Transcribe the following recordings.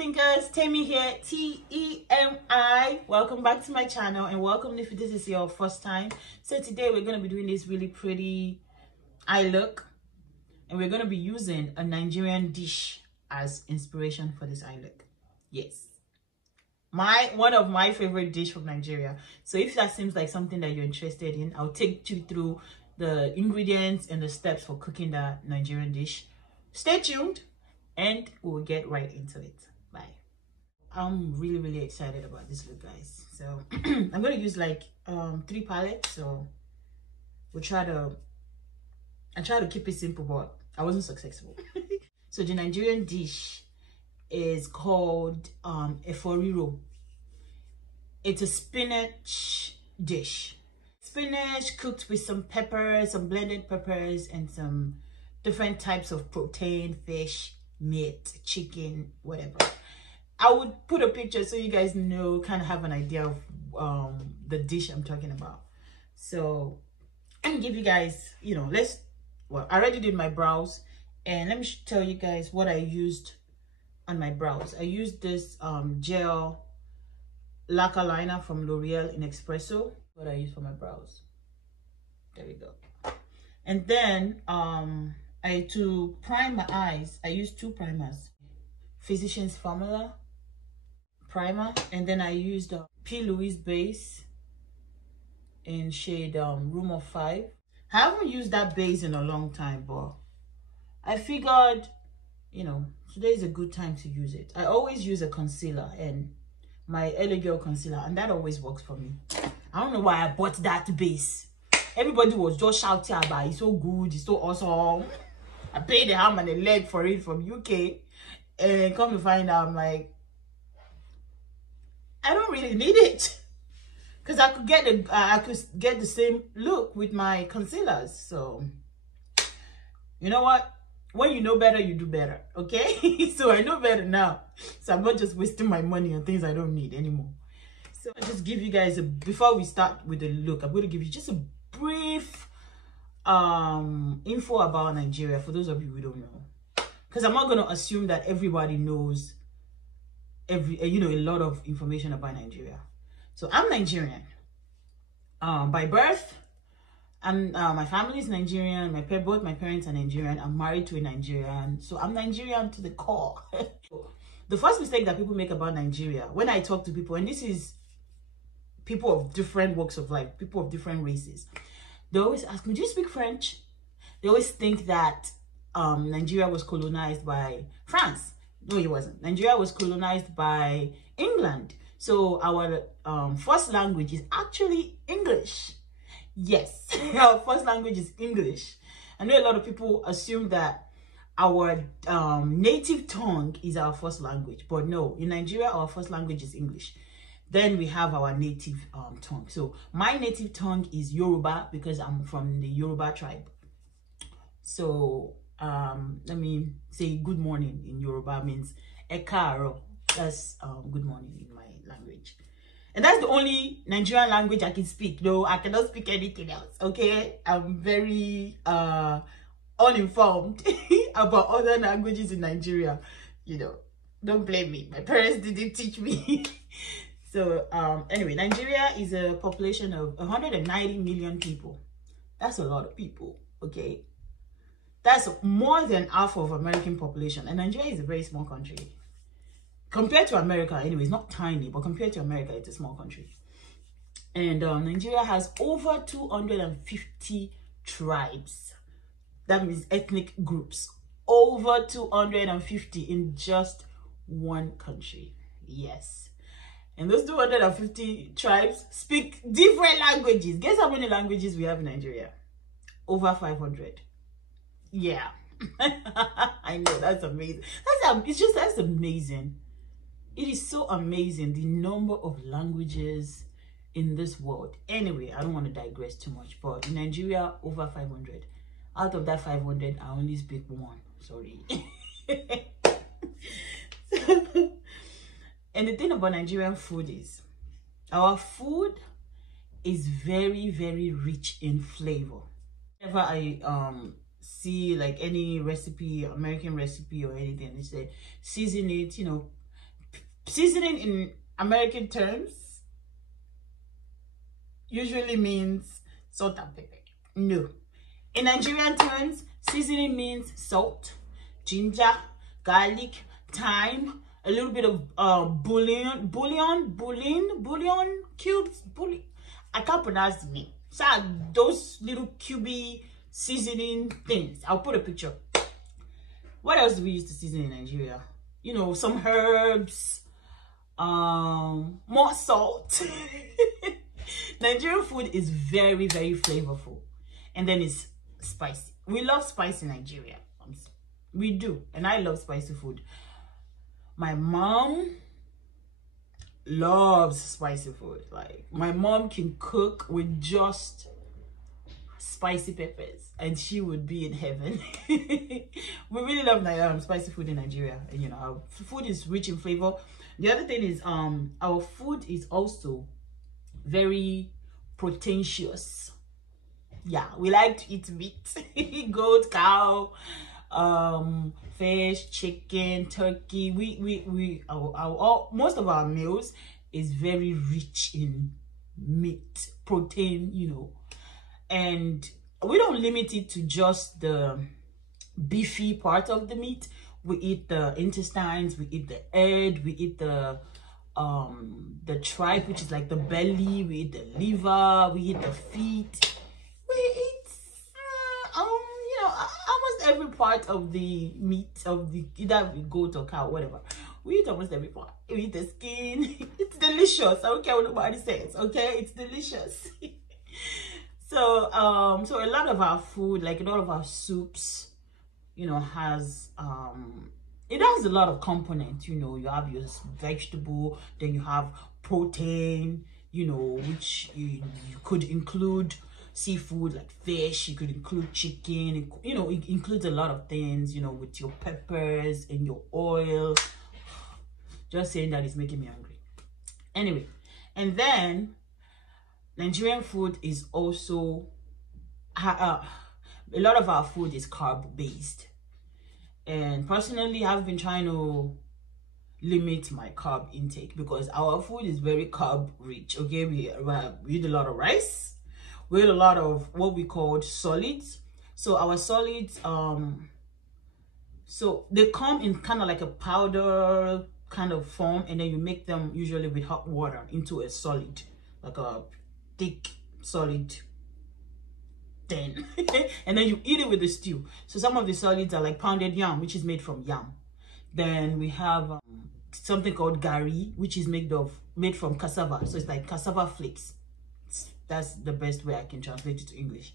thinkers, Temi here, T-E-M-I. Welcome back to my channel and welcome if this is your first time. So today we're going to be doing this really pretty eye look and we're going to be using a Nigerian dish as inspiration for this eye look. Yes, one of my favorite dish from Nigeria. So if that seems like something that you're interested in, I'll take you through the ingredients and the steps for cooking that Nigerian dish. Stay tuned and we'll get right into it. Bye. I'm really excited about this look, guys. So I'm going to use like 3 palettes. So I try to keep it simple, but I wasn't successful. So the Nigerian dish is called Efo Riro. It's a spinach dish. Spinach cooked with some peppers, some blended peppers, and some different types of protein, fish, meat, chicken, whatever. I would put a picture so you guys know, kind of have an idea of the dish I'm talking about. So let me give you guys, I already did my brows, and let me tell you guys what I used on my brows. I used this gel Lacquer liner from Loreal in Expresso. What I use for my brows. There we go. And then to prime my eyes, I used 2 primers. Physician's Formula primer, and then I used Plouise Base in shade Room of 5. I haven't used that base in a long time, but I figured, today is a good time to use it. I always use a concealer, and my LA Girl concealer, and that always works for me. I don't know why I bought that base. Everybody was just shouting about it's so good, it's so awesome. I paid a arm and a leg for it from UK, and come to find out, I'm like, I don't really need it, because I could get the same look with my concealers. So you know what? When you know better, you do better. Okay. So I know better now, so I'm not just wasting my money on things I don't need anymore. So I'll just give you guys before we start with the look, I'm going to give you just a brief info about Nigeria for those of you who don't know, because I'm not going to assume that everybody knows a lot of information about Nigeria. So I'm Nigerian by birth. My family is Nigerian. Both my parents are Nigerian. I'm married to a Nigerian, so I'm Nigerian to the core. The first mistake that people make about Nigeria, when I talk to people, and this is people of different walks of life, people of different races, they always ask me, do you speak French? They always think that Nigeria was colonized by France. No, it wasn't. Nigeria was colonized by England. So our first language is actually English. Yes, our first language is English. I know a lot of people assume that our native tongue is our first language, but no, in Nigeria, our first language is English. Then we have our native tongue. So my native tongue is Yoruba, because I'm from the Yoruba tribe. So let me say good morning in Yoruba means Ekaro. That's good morning in my language. And that's the only Nigerian language I can speak. No, I cannot speak anything else. Okay, I'm very uninformed about other languages in Nigeria. Don't blame me. My parents didn't teach me. So anyway, Nigeria is a population of 190 million people. That's a lot of people. Okay, that's more than half of American population, and Nigeria is a very small country. Compared to America, anyway, it's not tiny, but compared to America, it's a small country. And Nigeria has over 250 tribes. That means ethnic groups. Over 250 in just one country. Yes. And those 250 tribes speak different languages. Guess how many languages we have in Nigeria? Over 500. Yeah. I know, that's amazing. That's amazing. It is so amazing, the number of languages in this world. Anyway, I don't want to digress too much, but in Nigeria, over 500. Out of that 500, I only speak 1. Sorry. And the thing about Nigerian food is, our food is very rich in flavor. Whenever I see like any recipe, American recipe or anything, they say season it, seasoning in American terms usually means salt and pepper. No. In Nigerian terms, seasoning means salt, ginger, garlic, thyme, a little bit of bouillon cubes. I can't pronounce the name. So those little cubey seasoning things. I'll put a picture. What else do we use to season in Nigeria? You know, some herbs, more salt. Nigerian food is very, very flavorful, and then it's spicy. We love spice in Nigeria. We do, and I love spicy food. My mom loves spicy food. Like, my mom can cook with just spicy peppers and she would be in heaven. We really love spicy food in Nigeria. You know, our food is rich in flavor. The other thing is our food is also very proteinous. Yeah, we like to eat meat. Goat, cow, fish, chicken, turkey. Most of our meals is very rich in meat, protein, you know. And we don't limit it to just the beefy part of the meat. We eat the intestines, we eat the head, we eat the tripe, which is like the belly, we eat the liver, we eat the feet, we eat you know, almost every part of the meat of the either goat or cow, whatever. We eat almost every part. We eat the skin. It's delicious. I don't care what nobody says. Okay, it's delicious. So so a lot of our food, like a lot of our soups, you know, has it has a lot of components. You know, you have your vegetable, then you have protein, you know, which you could include seafood like fish, you could include chicken, you know, it includes a lot of things, you know, with your peppers and your oil. Just saying that is making me hungry. Anyway, and then Nigerian food is also a lot of our food is carb based, and personally I've been trying to limit my carb intake because our food is very carb rich. Okay, we eat a lot of rice, we eat a lot of what we call solids. So our solids, so they come in kind of like a powder kind of form, and then you make them usually with hot water into a solid, like a thick solid thing. And then you eat it with the stew. So some of the solids are like pounded yam, which is made from yam. Then we have something called gari, which is made from cassava. So it's like cassava flakes. That's the best way I can translate it to English.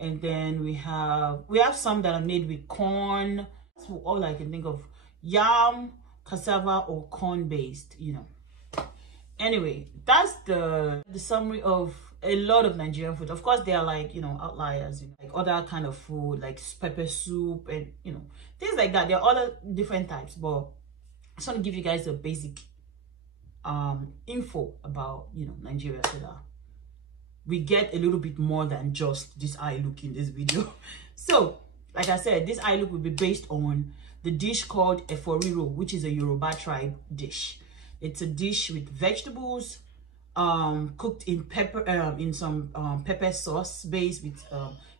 And then we have some that are made with corn. That's all I can think of. Yam, cassava, or corn based, you know. Anyway, that's the summary of a lot of Nigerian food. Of course, there are, like, you know, outliers, you know, like other kind of food like pepper soup and, you know, things like that. There are other different types, but I just want to give you guys a basic info about, you know, Nigeria, so that we get a little bit more than just this eye look in this video. So like I said, this eye look will be based on the dish called Efo Riro, which is a Yoruba tribe dish. It's a dish with vegetables, cooked in pepper, in some pepper sauce base with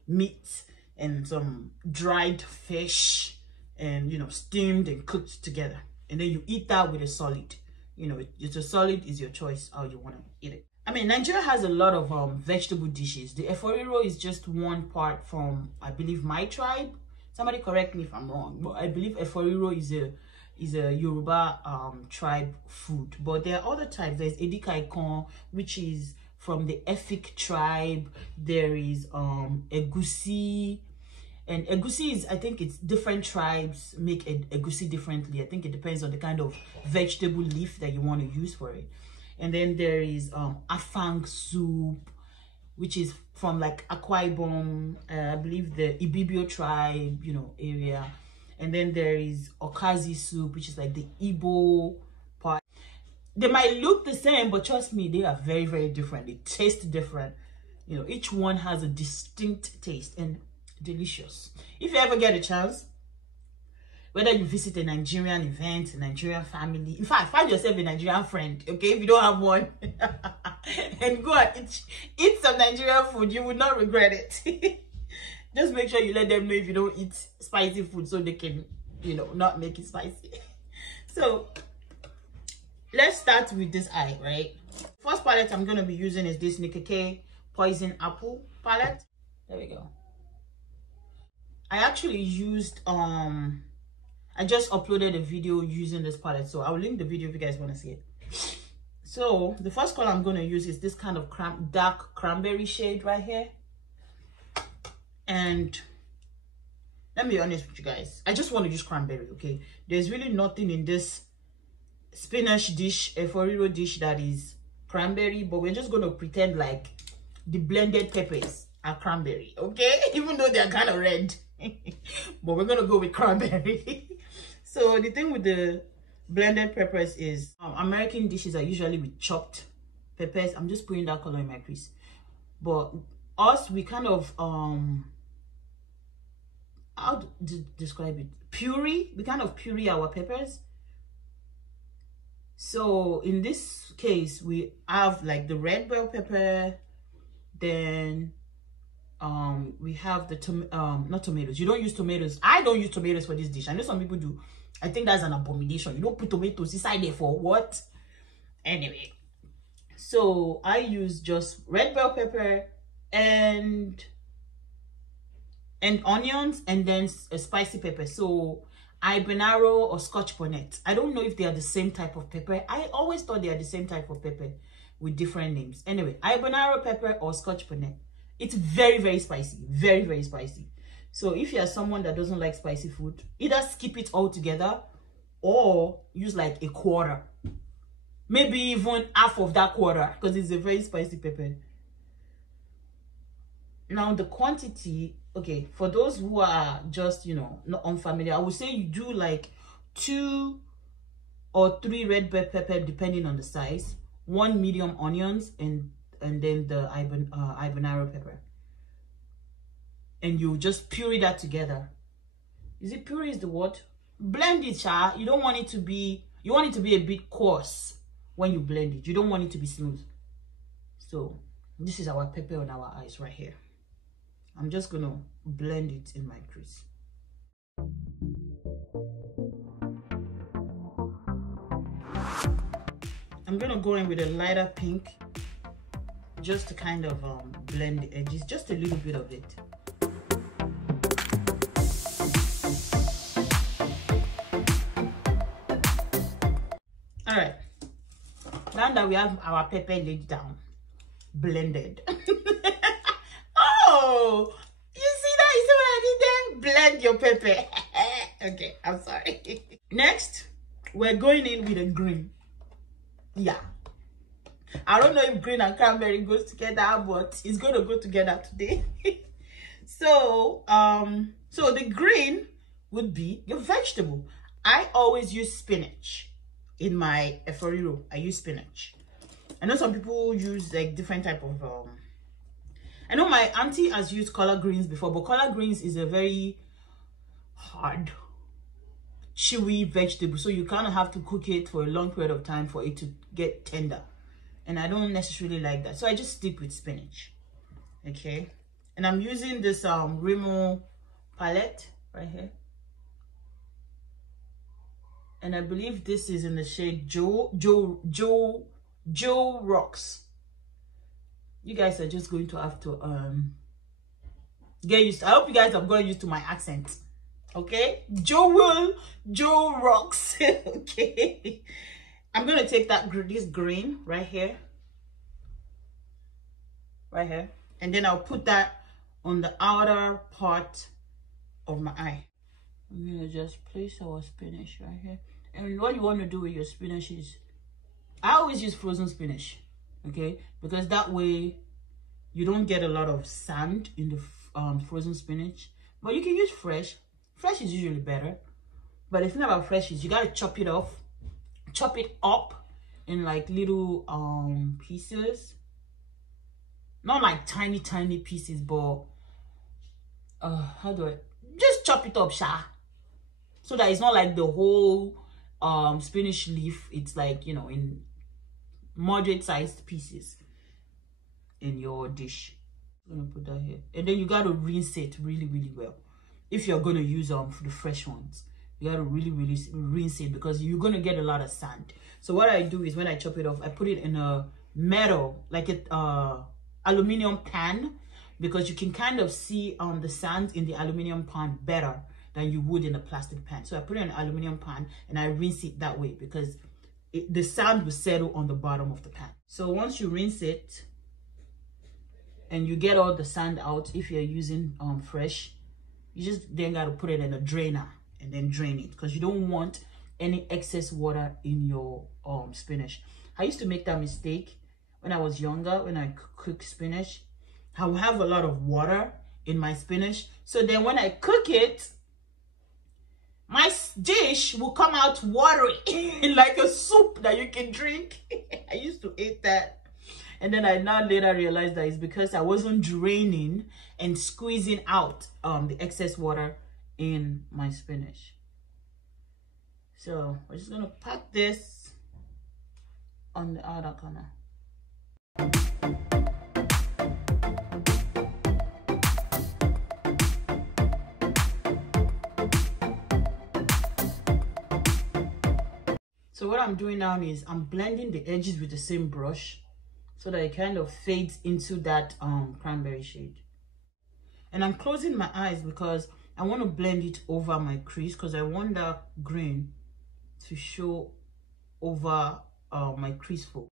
meat and some dried fish, and, you know, steamed and cooked together. And then you eat that with a solid. You know, it's a solid is your choice how you want to eat it. I mean, Nigeria has a lot of vegetable dishes. The Efo Riro is just one part from, I believe, my tribe. Somebody correct me if I'm wrong, but I believe Efo Riro is a Yoruba tribe food. But there are other types. There's Nicka K, which is from the Efik tribe. There is egusi, and egusi is, I think it's different tribes make egusi differently. I think it depends on the kind of vegetable leaf that you want to use for it. And then there is afang soup, which is from like Akwa Ibom, I believe the Ibibio tribe, you know, area. And then there is okazi soup, which is like the Igbo part. They might look the same, but trust me, they are very, very different. They taste different. You know, each one has a distinct taste and delicious. If you ever get a chance, whether you visit a Nigerian event, a Nigerian family. In fact, find yourself a Nigerian friend, okay, if you don't have one. And go and eat some Nigerian food. You would not regret it. Just make sure you let them know if you don't eat spicy food, so they can, you know, not make it spicy. So let's start with this eye, right? First palette I'm going to be using is this Nicka K Poison Apple palette. There we go. I actually used I just uploaded a video using this palette, so I'll link the video if you guys want to see it. So the first color I'm going to use is this kind of dark cranberry shade right here. And let me be honest with you guys, I just want to use cranberry, okay? There's really nothing in this spinach dish, Efo Riro dish, that is cranberry, but we're just going to pretend like the blended peppers are cranberry, okay? Even though they're kind of red. But we're going to go with cranberry. So the thing with the blended peppers is American dishes are usually with chopped peppers. I'm just putting that color in my crease. But us, we kind of how to describe it, puree. We kind of puree our peppers. So in this case, we have like the red bell pepper, then we have the not tomatoes. You don't use tomatoes. I don't use tomatoes for this dish. I know some people do. I think that's an abomination. You don't put tomatoes inside there for what? Anyway, so I use just red bell pepper and onions, and then a spicy pepper. So habanero or scotch bonnet. I don't know if they are the same type of pepper. I always thought they are the same type of pepper with different names. Anyway, habanero pepper or scotch bonnet. It's very, very spicy. Very, very spicy. So if you are someone that doesn't like spicy food, either skip it altogether or use like a quarter. Maybe even half of that quarter, because it's a very spicy pepper. Now the quantity, okay, for those who are just, you know, not unfamiliar, I would say you do like 2 or 3 red bell pepper depending on the size, 1 medium onions, and then the habanero pepper, and you just puree that together. Is it puree is the word? Blend it, cha. You don't want it to be, you want it to be a bit coarse when you blend it. You don't want it to be smooth. So this is our pepper on our eyes right here. I'm just gonna blend it in my crease. I'm gonna go in with a lighter pink just to kind of blend the edges, just a little bit of it. All right, now that we have our pepper laid down, blended. Oh, you see that? You see what I did there? Blend your pepper. Okay, I'm sorry. Next, we're going in with a green. Yeah, I don't know if green and cranberry goes together, but it's going to go together today. So so the green would be your vegetable. I always use spinach in my Efo Riro. I use spinach. I know some people use like different type of I know my auntie has used collard greens before, but collard greens is a very hard, chewy vegetable, so you kind of have to cook it for a long period of time for it to get tender, and I don't necessarily like that, so I just stick with spinach. Okay, and I'm using this Rimmel palette right here, and I believe this is in the shade Joe Rocks. You guys are just going to have to get used to, I hope you guys have gotten used to my accent. Okay, Joe Rocks. Okay, I'm gonna take this green right here, and then I'll put that on the outer part of my eye. I'm gonna just place our spinach right here, and what you want to do with your spinach is, I always use frozen spinach, okay, because that way you don't get a lot of sand in the frozen spinach. But you can use fresh. Fresh is usually better, but the thing about fresh is you gotta chop it up in like little pieces, not like tiny pieces, but how do I just chop it up, sha, so that it's not like the whole spinach leaf. It's like, you know, in moderate sized pieces in your dish. I'm gonna put that here, and then you got to rinse it really well if you're going to use for the fresh ones. You got to really rinse it, because you're going to get a lot of sand. So what I do is, when I chop it off, I put it in a metal, like a aluminum pan, because you can kind of see the sand in the aluminum pan better than you would in a plastic pan. So I put it in an aluminum pan and I rinse it that way, because the sand will settle on the bottom of the pan. So once you rinse it and you get all the sand out, if you're using fresh, you just then got to put it in a drainer and then drain it, because you don't want any excess water in your spinach. I used to make that mistake when I was younger. When I cook spinach, I will have a lot of water in my spinach, so then when I cook it, my dish will come out watery like a soup that you can drink. I used to eat that, and then I now later realized that it's because I wasn't draining and squeezing out the excess water in my spinach. So we're just gonna pack this on the outer corner. So what I'm doing now is I'm blending the edges with the same brush, so that it kind of fades into that cranberry shade. And I'm closing my eyes because I want to blend it over my crease, because I want that green to show over my crease fold.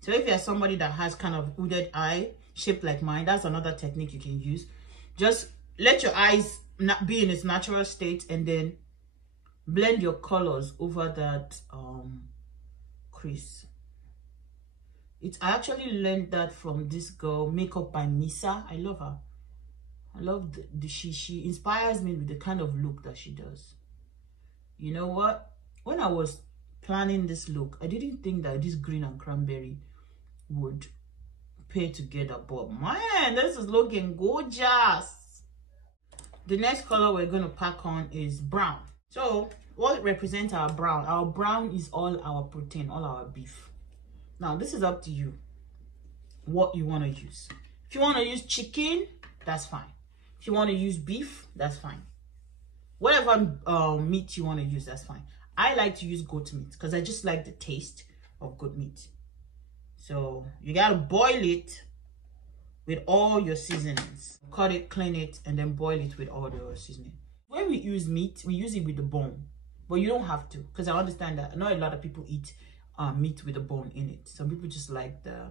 So if you're somebody that has kind of hooded eye shaped like mine, that's another technique you can use. Just let your eyes not be in its natural state, and then blend your colors over that crease. I actually learned that from this girl, Makeup by Misa. I love her. I love she inspires me with the kind of look that she does. You know what? When I was planning this look, I didn't think that this green and cranberry would pair together, but man, this is looking gorgeous. The next color we're going to pack on is brown. So what represents our brown? Our brown is all our protein, all our beef. Now this is up to you what you want to use. If you want to use chicken, that's fine. If you want to use beef, that's fine. Whatever meat you want to use, that's fine. I like to use goat meat because I just like the taste of goat meat. So you got to boil it with all your seasonings. Cut it, clean it, and then boil it with all the seasoning. When we use meat, we use it with the bone, but you don't have to, because I understand that not a lot of people eat meat with a bone in it. Some people just like the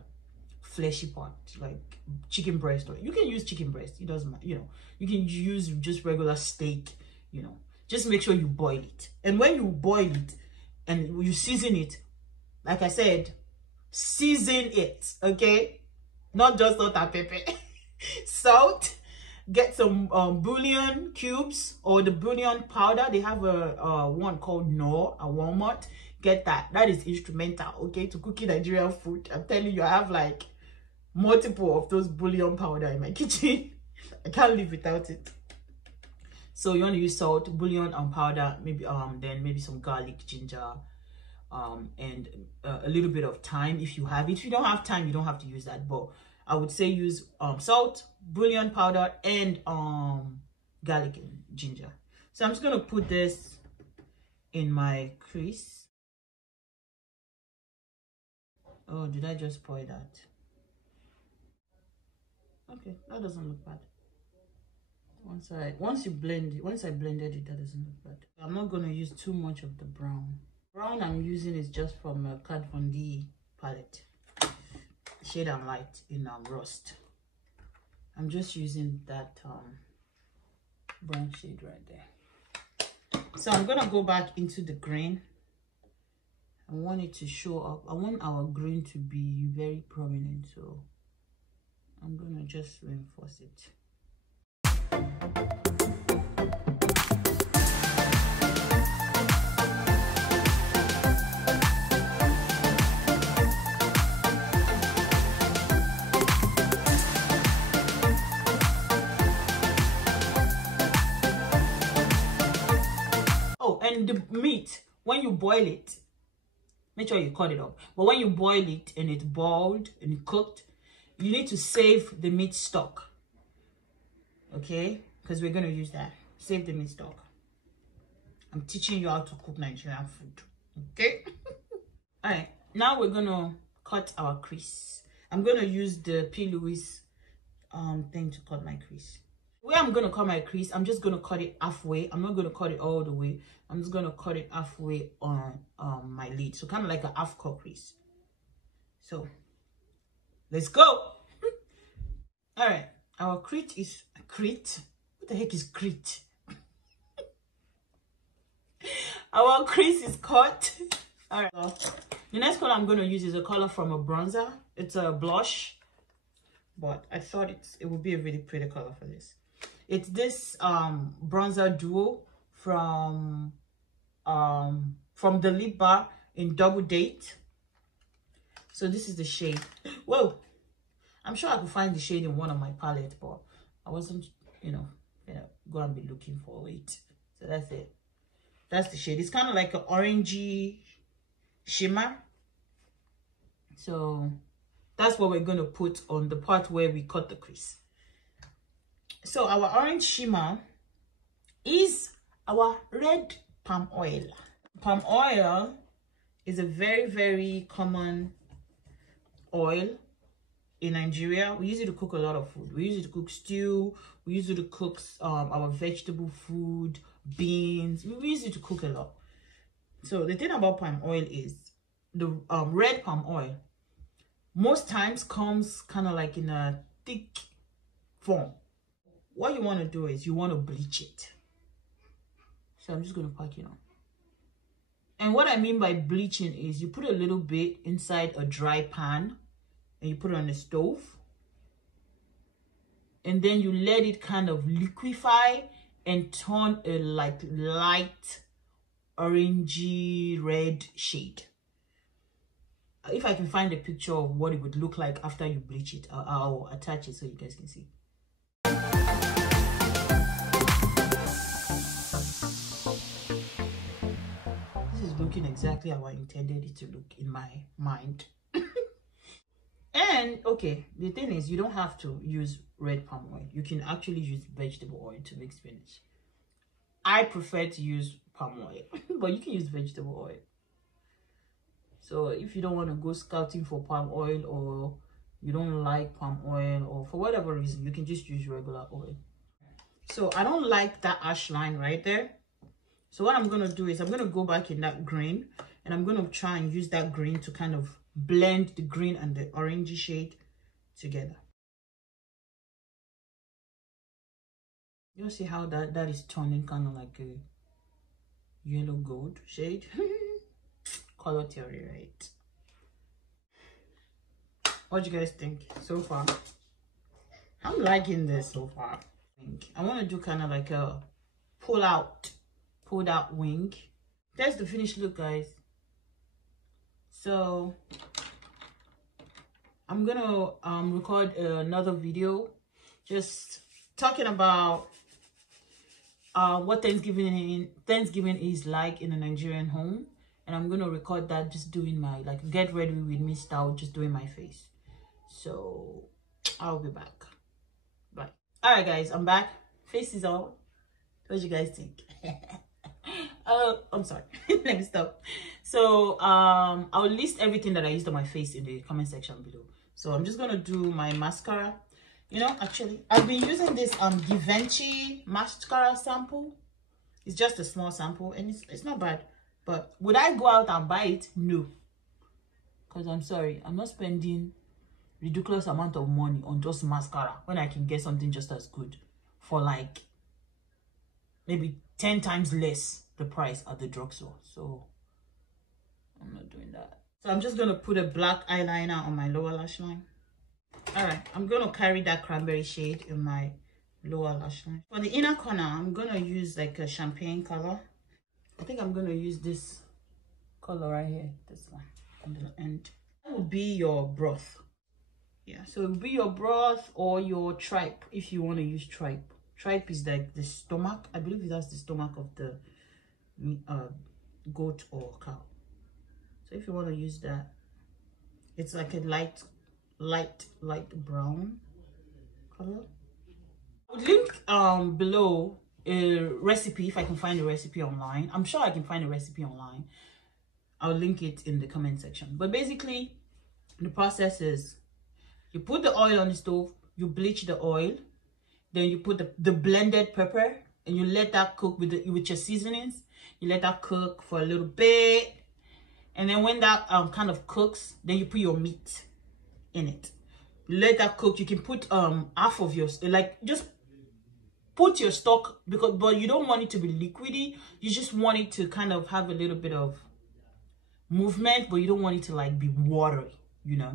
fleshy part, like chicken breast, or you can use chicken breast. It doesn't matter, you know. You can use just regular steak, you know. Just make sure you boil it, and when you boil it and you season it, like I said, season it, okay? Not just salt and pepper. Salt. Get some bouillon cubes or the bouillon powder. They have a one called Knorr at Walmart. Get that. That is instrumental, okay, to cooking Nigerian food. I'm telling you, I have like multiple of those bouillon powder in my kitchen. I can't live without it. So you want to use salt, bouillon, and powder. Maybe then maybe some garlic, ginger, and a little bit of thyme if you have it. If you don't have thyme, you don't have to use that, but I would say use salt, bouillon powder, and garlic and ginger. So I'm just going to put this in my crease. Oh, did I just pour that? Okay, that doesn't look bad. Once I blended it, that doesn't look bad. I'm not going to use too much of the brown. Brown I'm using is just from a Kat Von D palette. Shade and Light in Rust. I'm just using that brown shade right there. So I'm gonna go back into the green. I want it to show up. I want our green to be very prominent, so I'm gonna just reinforce it. And the meat, when you boil it, make sure you cut it up. But when you boil it and it's boiled and cooked, you need to save the meat stock. Okay? Because we're going to use that. Save the meat stock. I'm teaching you how to cook Nigerian food. Okay? Alright. Now we're going to cut our crease. I'm going to use the Plouise thing to cut my crease. Where I'm going to cut my crease, I'm just going to cut it halfway. I'm not going to cut it all the way. I'm just going to cut it halfway on my lid. So kind of like a half cut crease. So let's go. All right. Our crease is What the heck is crease? Our crease is cut. All right. So the next color I'm going to use is a color from a bronzer. It's a blush. But I thought it would be a really pretty color for this. It's this bronzer duo from the lip bar in Double Date. So this is the shade. Whoa, I'm sure I could find the shade in one of my palettes, but I wasn't, go and be looking for it. So that's it. That's the shade. It's kind of like an orangey shimmer. So that's what we're going to put on the part where we cut the crease. So our orange shimmer is our red palm oil. Palm oil is a very, very common oil in Nigeria. We use it to cook a lot of food. We use it to cook stew. We use it to cook our vegetable food, beans. We use it to cook a lot. So the thing about palm oil is the red palm oil most times comes kind of like in a thick form. What you want to do is you want to bleach it. So I'm just going to pack it on. And what I mean by bleaching is you put a little bit inside a dry pan and you put it on the stove. And then you let it kind of liquefy and turn a like light orangey red shade. If I can find a picture of what it would look like after you bleach it, I'll attach it so you guys can see. This is looking exactly how I intended it to look in my mind. And okay, the thing is, you don't have to use red palm oil. You can actually use vegetable oil to make spinach. I prefer to use palm oil, but you can use vegetable oil. So if you don't want to go scouting for palm oil, or you don't like palm oil, or for whatever reason, you can just use regular oil. So I don't like that ash line right there. So what I'm going to do is I'm going to go back in that green, and I'm going to try and use that green to kind of blend the green and the orangey shade together. You'll see how that is turning kind of like a yellow gold shade. Color theory, right? What do you guys think so far? I'm liking this so far. I want to do kind of like a pulled out wing. That's the finished look, guys. So I'm gonna record another video just talking about what Thanksgiving is like in a Nigerian home. And I'm going to record that just doing my, like, get ready with me style, just doing my face. So, I'll be back. Bye. Alright, guys, I'm back. Face is on. What do you guys think? I'm sorry. Let me stop. So, I'll list everything that I used on my face in the comment section below. So, I'm just going to do my mascara. You know, actually, I've been using this Givenchy Mascara sample. It's just a small sample, and it's not bad. But would I go out and buy it? No. Because I'm sorry, I'm not spending ridiculous amount of money on just mascara when I can get something just as good for like maybe 10 times less the price at the drugstore. So I'm not doing that. So I'm just going to put a black eyeliner on my lower lash line. Alright, I'm going to carry that cranberry shade in my lower lash line. For the inner corner, I'm going to use like a champagne color. I think I'm going to use this color right here, this one on the end. That would be your broth. Yeah, so it would be your broth or your tripe if you want to use tripe. Tripe is like the stomach. I believe that's the stomach of the goat or cow. So if you want to use that, it's like a light brown color. I would link below a recipe if I can find a recipe online. I'm sure I can find a recipe online. I'll link it in the comment section. But basically, the process is you put the oil on the stove, you bleach the oil, then you put the blended pepper, and you let that cook with your seasonings. You let that cook for a little bit, and then when that kind of cooks, then you put your meat in it. You let that cook. You can put half of your, like, just put your stock, but you don't want it to be liquidy. You just want it to kind of have a little bit of movement, but you don't want it to like be watery, you know,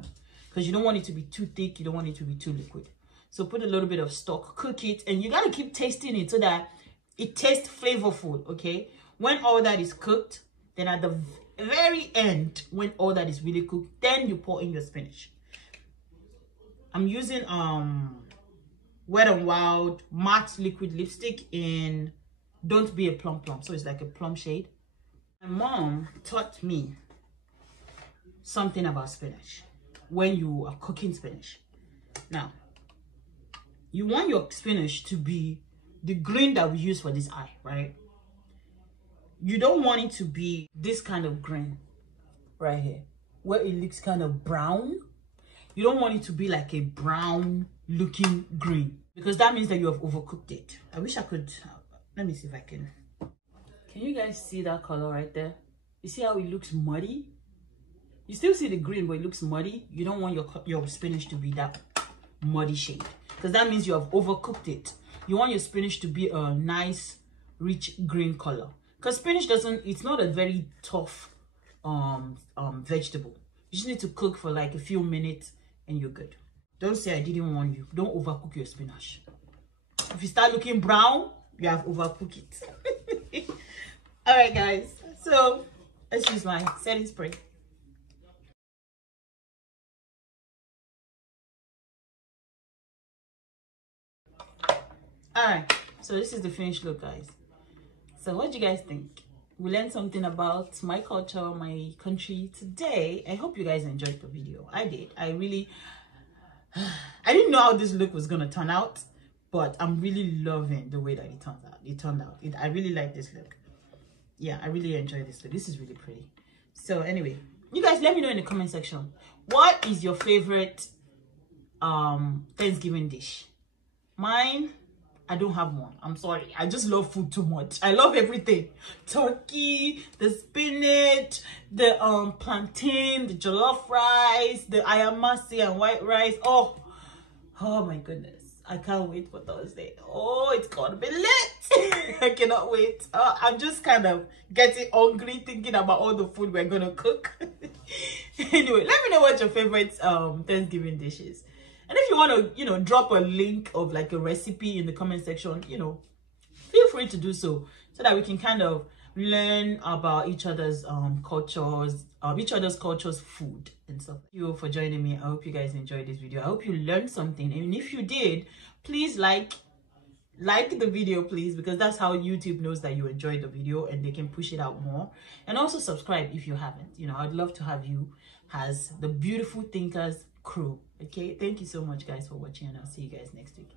because you don't want it to be too thick, you don't want it to be too liquid. So put a little bit of stock, cook it, and you got to keep tasting it so that it tastes flavorful. Okay, when all that is cooked, then at the very end, when all that is really cooked, then you pour in your spinach. I'm using Wet n Wild matte liquid lipstick in Don't Be a Plum Plum, so it's like a plum shade. My mom taught me something about spinach when you are cooking spinach. Now, you want your spinach to be the green that we use for this eye, right? You don't want it to be this kind of green right here, where it looks kind of brown. You don't want it to be like a brown looking green, because that means that you have overcooked it. I wish I could, let me see if I can. Can you guys see that color right there? You see how it looks muddy? You still see the green, but it looks muddy. You don't want your spinach to be that muddy shade, because that means you have overcooked it. You want your spinach to be a nice, rich green color, because spinach it's not a very tough vegetable. You just need to cook for like a few minutes and you're good. Don't say I didn't warn you. Don't overcook your spinach. If you start looking brown, you have overcooked it. All right, guys. So let's use my setting spray. All right. So this is the finished look, guys. So what do you guys think? We learned something about my culture, my country today. I hope you guys enjoyed the video. I did. I didn't know how this look was gonna turn out, but I'm really loving the way that it turned out. I really like this look. Yeah, I really enjoy this look. This is really pretty. So anyway, you guys let me know in the comment section, what is your favorite Thanksgiving dish? Mine, I don't have one. I'm sorry. I just love food too much. I love everything. Turkey, the spinach, the plantain, the jollof rice, the ayamasi and white rice. Oh my goodness. I can't wait for Thursday. Oh, it's gonna be lit. I cannot wait. I'm just kind of getting hungry thinking about all the food we're gonna cook. Anyway, let me know what your favorite Thanksgiving dish is. And if you want to, drop a link of like a recipe in the comment section, feel free to do so that we can kind of learn about each other's cultures, food and stuff. Thank you for joining me. I hope you guys enjoyed this video. I hope you learned something. And if you did, please like the video, please, because that's how YouTube knows that you enjoyed the video and they can push it out more. And also subscribe if you haven't. I'd love to have you as the Beautiful Thinkers crew. Okay, thank you so much guys for watching, and I'll see you guys next week.